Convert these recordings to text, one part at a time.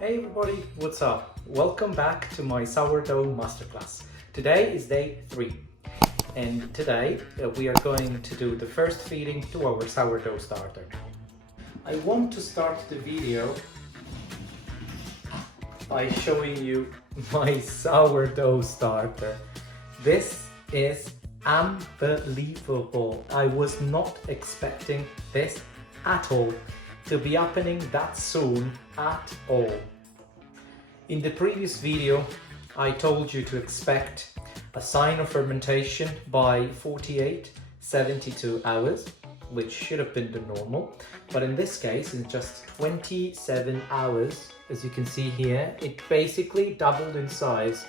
Hey everybody, what's up? Welcome back to my Sourdough Masterclass. Today is day 3 and today we are going to do the first feeding to our sourdough starter. I want to start the video by showing you my sourdough starter. This is unbelievable. I was not expecting this at all to be happening that soon at all. In the previous video, I told you to expect a sign of fermentation by 48-72 hours, which should have been the normal. But in this case, in just 27 hours, as you can see here, it basically doubled in size.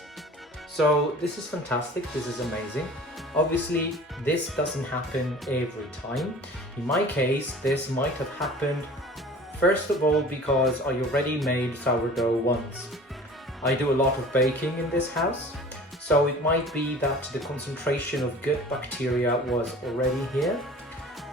So this is fantastic, this is amazing. Obviously, this doesn't happen every time. In my case, this might have happened first of all because I already made sourdough once. I do a lot of baking in this house, so it might be that the concentration of good bacteria was already here.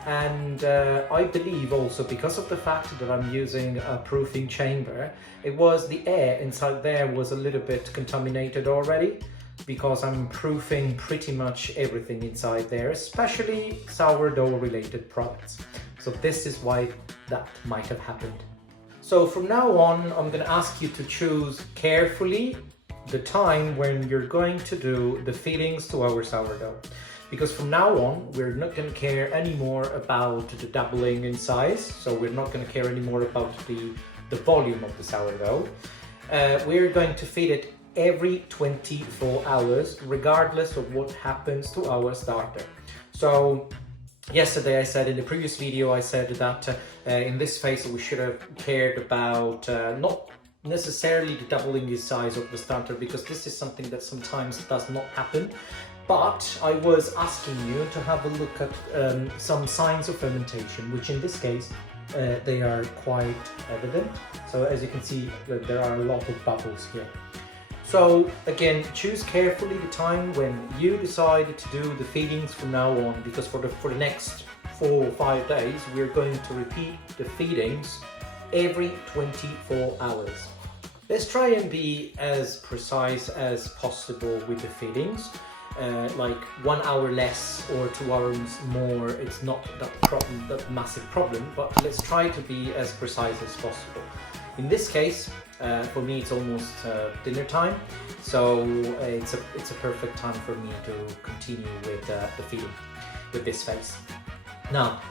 And I believe also because of the fact that I'm using a proofing chamber, it was the air inside there was a little bit contaminated already, because I'm proofing pretty much everything inside there, especially sourdough related products. So this is why that might have happened. So from now on, I'm going to ask you to choose carefully the time when you're going to do the feedings to our sourdough. Because from now on, we're not going to care anymore about the doubling in size. So we're not going to care anymore about the volume of the sourdough. We're going to feed it every 24 hours, regardless of what happens to our starter. So yesterday I said in the previous video, I said that in this phase we should have cared about not necessarily the doubling in size of the starter, because this is something that sometimes does not happen. But I was asking you to have a look at some signs of fermentation, which in this case they are quite evident. So as you can see, there are a lot of bubbles here. So again, choose carefully the time when you decide to do the feedings from now on, because for the next 4 or 5 days, we're going to repeat the feedings every 24 hours. Let's try and be as precise as possible with the feedings. Like 1 hour less or 2 hours more, it's not that massive problem, but let's try to be as precise as possible. In this case, for me it's almost dinner time, so it's a perfect time for me to continue with the feeding with this phase. Now,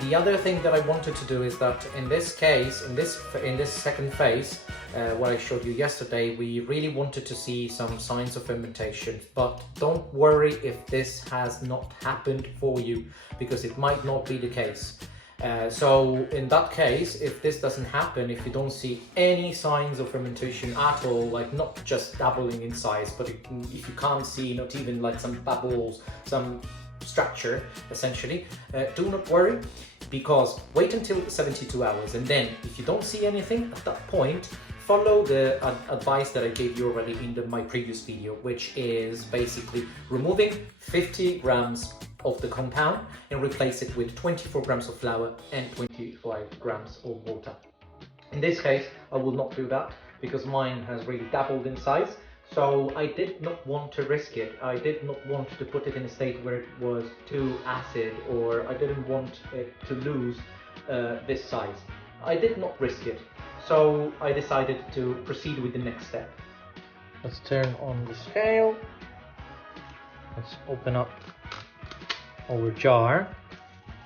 the other thing that I wanted to do is that in this case, in this second phase, what I showed you yesterday, we really wanted to see some signs of fermentation. But don't worry if this has not happened for you, because it might not be the case. So in that case, if this doesn't happen, if you don't see any signs of fermentation at all, like not just doubling in size, but if you can't see not even like some bubbles, some structure essentially, do not worry, because wait until 72 hours, and then if you don't see anything at that point, follow the advice that I gave you already in my previous video, which is basically removing 50 grams of the compound and replace it with 24 grams of flour and 25 grams of water. In this case, I will not do that because mine has really doubled in size. So I did not want to risk it. I did not want to put it in a state where it was too acid, or I didn't want it to lose this size. I did not risk it. So I decided to proceed with the next step. Let's turn on the scale. Let's open up our jar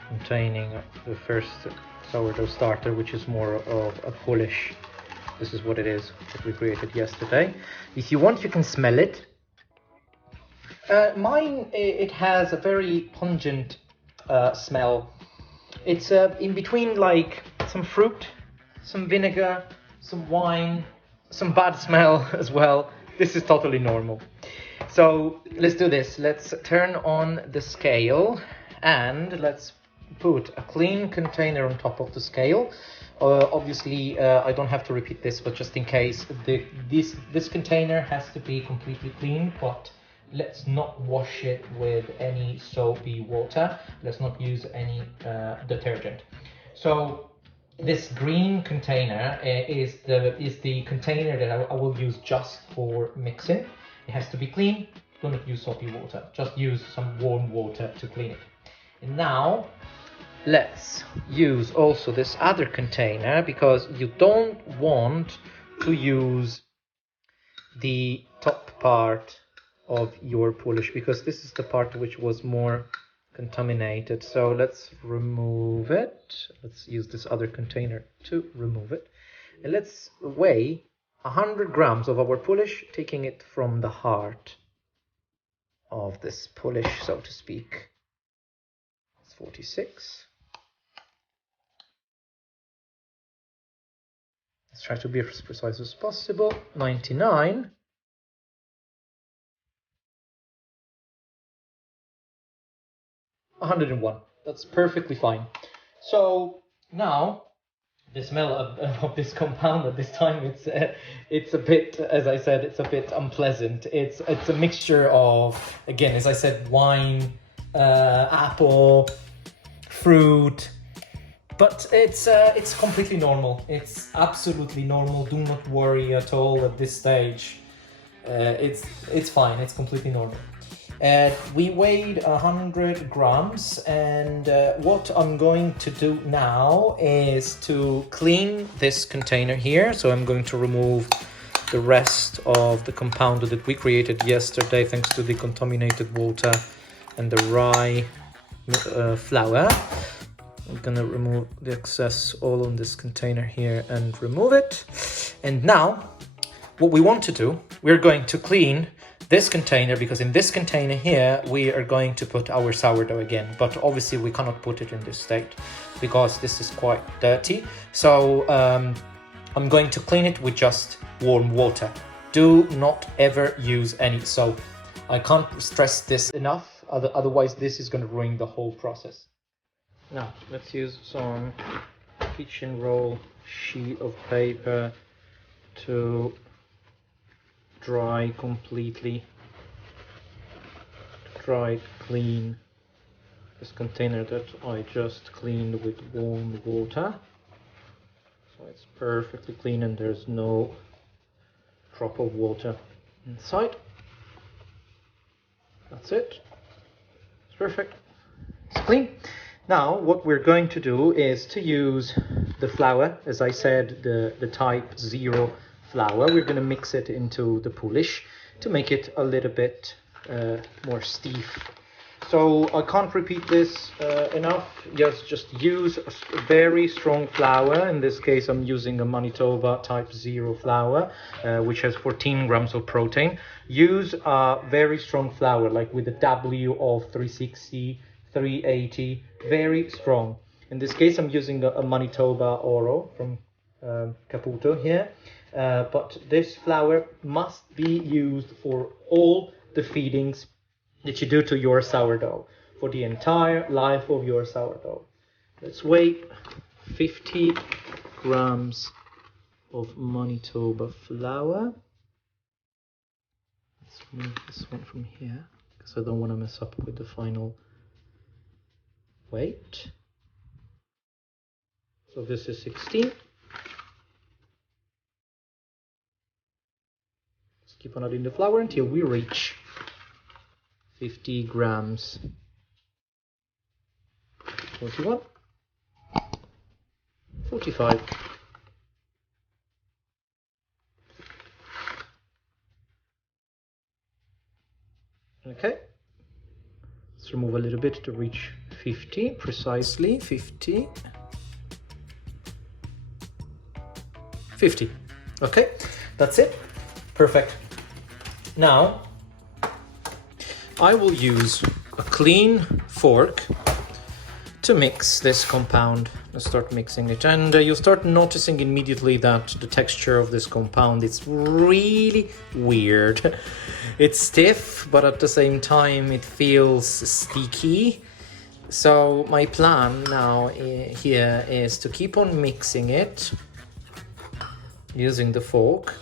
containing the first sourdough starter, which is more of a poolish. This is what it is that we created yesterday. If you want, you can smell it. Mine, it has a very pungent smell. It's in between like some fruit, some vinegar, some wine, some bad smell as well. This is totally normal. So let's do this. Let's turn on the scale and let's put a clean container on top of the scale. Obviously, I don't have to repeat this, but just in case, this container has to be completely clean, but let's not wash it with any soapy water. Let's not use any detergent. So This green container is the container that I will use just for mixing. It has to be clean. Do not use soapy water. Just use some warm water to clean it. And now let's use also this other container, because you don't want to use the top part of your poolish, because this is the part which was more contaminated. So let's remove it. Let's use this other container to remove it. And let's weigh 100 grams of our poolish, taking it from the heart of this poolish, so to speak. It's 46. Let's try to be as precise as possible. 99. 101. That's perfectly fine. So now the smell of this compound at this time, it's a bit, as I said, it's a bit unpleasant. It's a mixture of, again, as I said, wine, apple, fruit, but it's completely normal. It's absolutely normal. Do not worry at all at this stage. It's fine. It's completely normal. We weighed 100 grams, and what I'm going to do now is to clean this container here. So I'm going to remove the rest of the compound that we created yesterday thanks to the contaminated water and the rye flour. I'm gonna remove the excess all on this container here and remove it. And now what we want to do, we're going to clean this container, because in this container here we are going to put our sourdough again, but obviously we cannot put it in this state because this is quite dirty. So I'm going to clean it with just warm water. Do not ever use any soap. I can't stress this enough, otherwise this is going to ruin the whole process. Now let's use some kitchen roll sheet of paper to dry completely, dry clean this container that I just cleaned with warm water. So it's perfectly clean and there's no drop of water inside. That's it. It's perfect. It's clean. Now what we're going to do is to use the flour, as I said, the type 0 flour. We're going to mix it into the poolish to make it a little bit more stiff. So I can't repeat this enough. Just use a very strong flour. In this case I'm using a Manitoba type 0 flour, which has 14 grams of protein. Use a very strong flour, like with a W of 360, 380, very strong. In this case I'm using a Manitoba Oro from Caputo here. But this flour must be used for all the feedings that you do to your sourdough, for the entire life of your sourdough. Let's weigh 50 grams of Manitoba flour. Let's move this one from here, because I don't want to mess up with the final weight. So this is 16. Keep on adding the flour until we reach 50 grams. 41, 45. Okay. Let's remove a little bit to reach 50, precisely 50. 50. Okay, that's it. Perfect. Now, I will use a clean fork to mix this compound. Let's start mixing it, and you'll start noticing immediately that the texture of this compound is really weird. It's stiff, but at the same time it feels sticky. So my plan now here is to keep on mixing it using the fork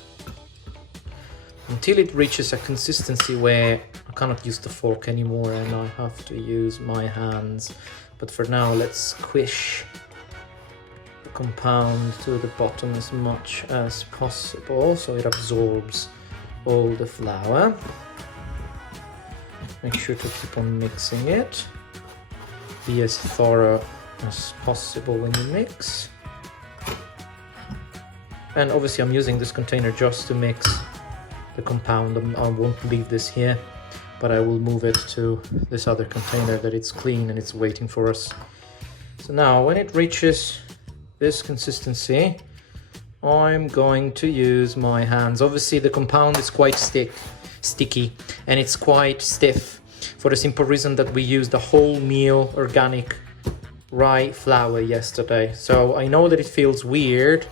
until it reaches a consistency where I cannot use the fork anymore and I have to use my hands. But for now, let's squish compound to the bottom as much as possible so it absorbs all the flour. Make sure to keep on mixing it. Be as thorough as possible when you mix. And obviously I'm using this container just to mix the compound. I won't leave this here, but I will move it to this other container that it's clean and it's waiting for us. So now when it reaches this consistency, I'm going to use my hands. Obviously the compound is quite sticky and it's quite stiff for the simple reason that we used the wholemeal organic rye flour yesterday. So I know that it feels weird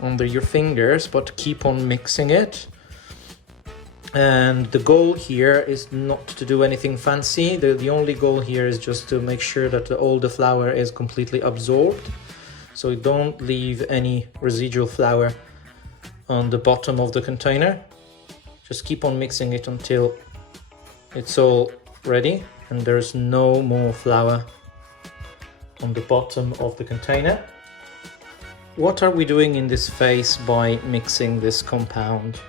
under your fingers, but keep on mixing it. And the goal here is not to do anything fancy. The only goal here is just to make sure that all the flour is completely absorbed. So don't leave any residual flour on the bottom of the container. Just keep on mixing it until it's all ready and there's no more flour on the bottom of the container. What are we doing in this phase by mixing this compound?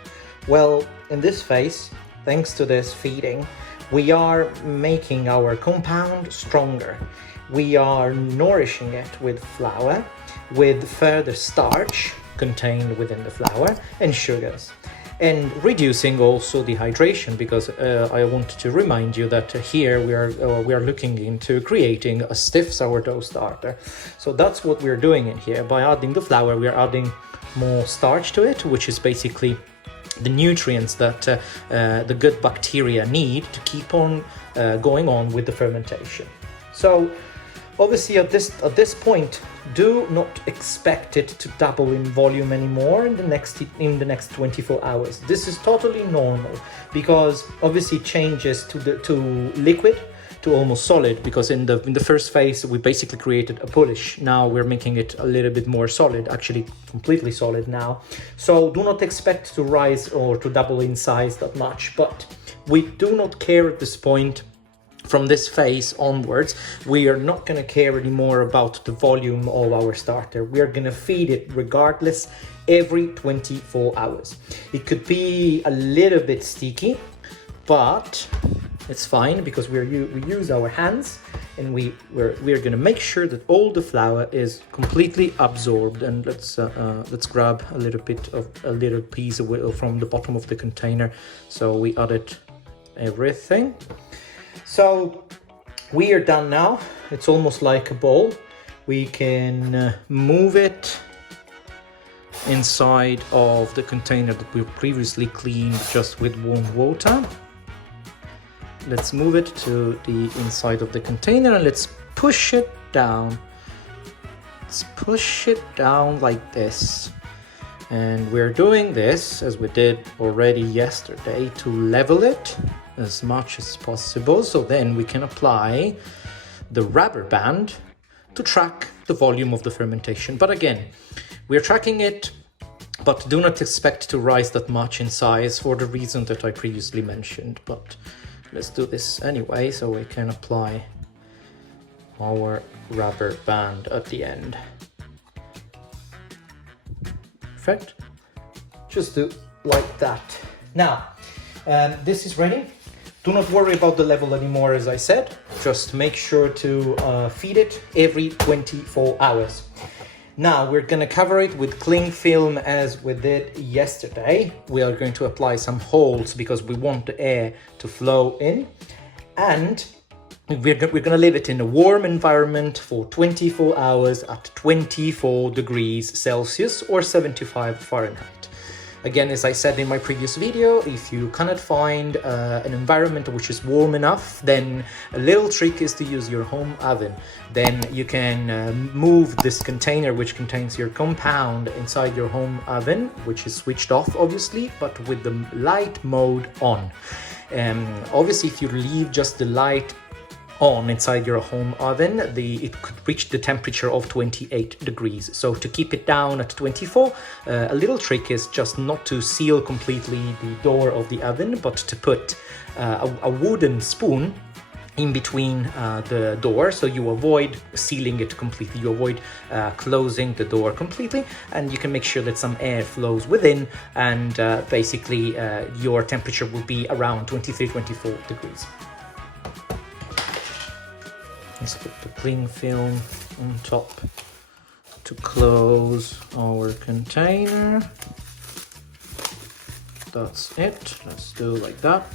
Well, in this phase, thanks to this feeding, we are making our compound stronger. We are nourishing it with flour, with further starch contained within the flour and sugars, and reducing also dehydration, because I want to remind you that here we are looking into creating a stiff sourdough starter. So that's what we're doing in here. By adding the flour, we are adding more starch to it, which is basically the nutrients that the good bacteria need to keep on going on with the fermentation. So obviously at this point, do not expect it to double in volume anymore in the next 24 hours. This is totally normal, because obviously it changes to liquid to almost solid, because in the first phase we basically created a poolish. Now we're making it a little bit more solid, actually completely solid now. So do not expect to rise or to double in size that much, but we do not care at this point. From this phase onwards, we are not going to care anymore about the volume of our starter. We are going to feed it regardless every 24 hours. It could be a little bit sticky, but it's fine, because we use our hands, and we're going to make sure that all the flour is completely absorbed. And let's grab a little piece from the bottom of the container. So we added everything. So we are done now. It's almost like a ball. We can move it inside of the container that we previously cleaned just with warm water. Let's move it to the inside of the container and let's push it down. Let's push it down like this. And we're doing this, as we did already yesterday, to level it as much as possible, so then we can apply the rubber band to track the volume of the fermentation. But again, we're tracking it, but do not expect to rise that much in size for the reason that I previously mentioned. But let's do this anyway, so we can apply our rubber band at the end. Perfect. Just do like that. Now, this is ready. Do not worry about the level anymore, as I said. Just make sure to feed it every 24 hours. Now we're going to cover it with cling film as we did yesterday. We are going to apply some holes because we want the air to flow in. And we're going to leave it in a warm environment for 24 hours at 24 degrees Celsius or 75 Fahrenheit. Again, as I said in my previous video, if you cannot find an environment which is warm enough, then a little trick is to use your home oven. Then you can move this container which contains your compound inside your home oven, which is switched off obviously, but with the light mode on. Obviously, if you leave just the light on inside your home oven, it could reach the temperature of 28 degrees. So to keep it down at 24, a little trick is just not to seal completely the door of the oven, but to put a wooden spoon in between the door, so you avoid sealing it completely, you avoid closing the door completely, and you can make sure that some air flows within, and basically your temperature will be around 23-24 degrees. Let's put the cling film on top to close our container. That's it. Let's do like that.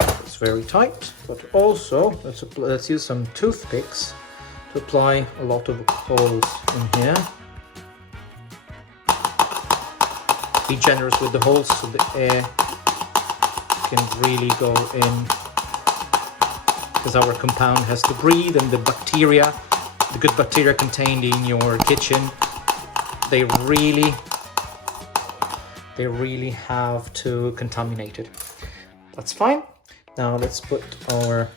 It's very tight, but also let's use some toothpicks to apply a lot of holes in here. Be generous with the holes so the air can really go in, because our compound has to breathe, and the bacteria, the good bacteria contained in your kitchen, they really have to contaminate it. That's fine. Now let's put our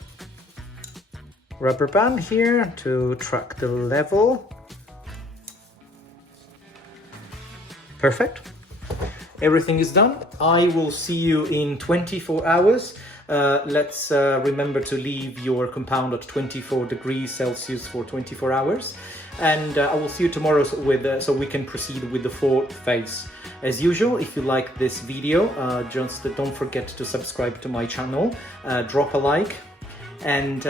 rubber band here to track the level. Perfect. Everything is done. I will see you in 24 hours. Let's remember to leave your compound at 24 degrees Celsius for 24 hours. And I will see you tomorrow so we can proceed with the fourth phase. As usual, if you like this video, just don't forget to subscribe to my channel, drop a like, and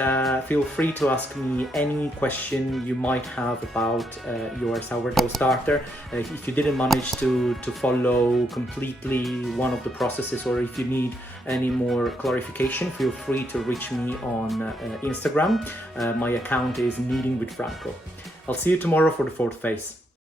feel free to ask me any question you might have about your sourdough starter. If you didn't manage to follow completely one of the processes, or if you need any more clarification, feel free to reach me on Instagram. My account is Kneading with Franco. I'll see you tomorrow for the fourth phase.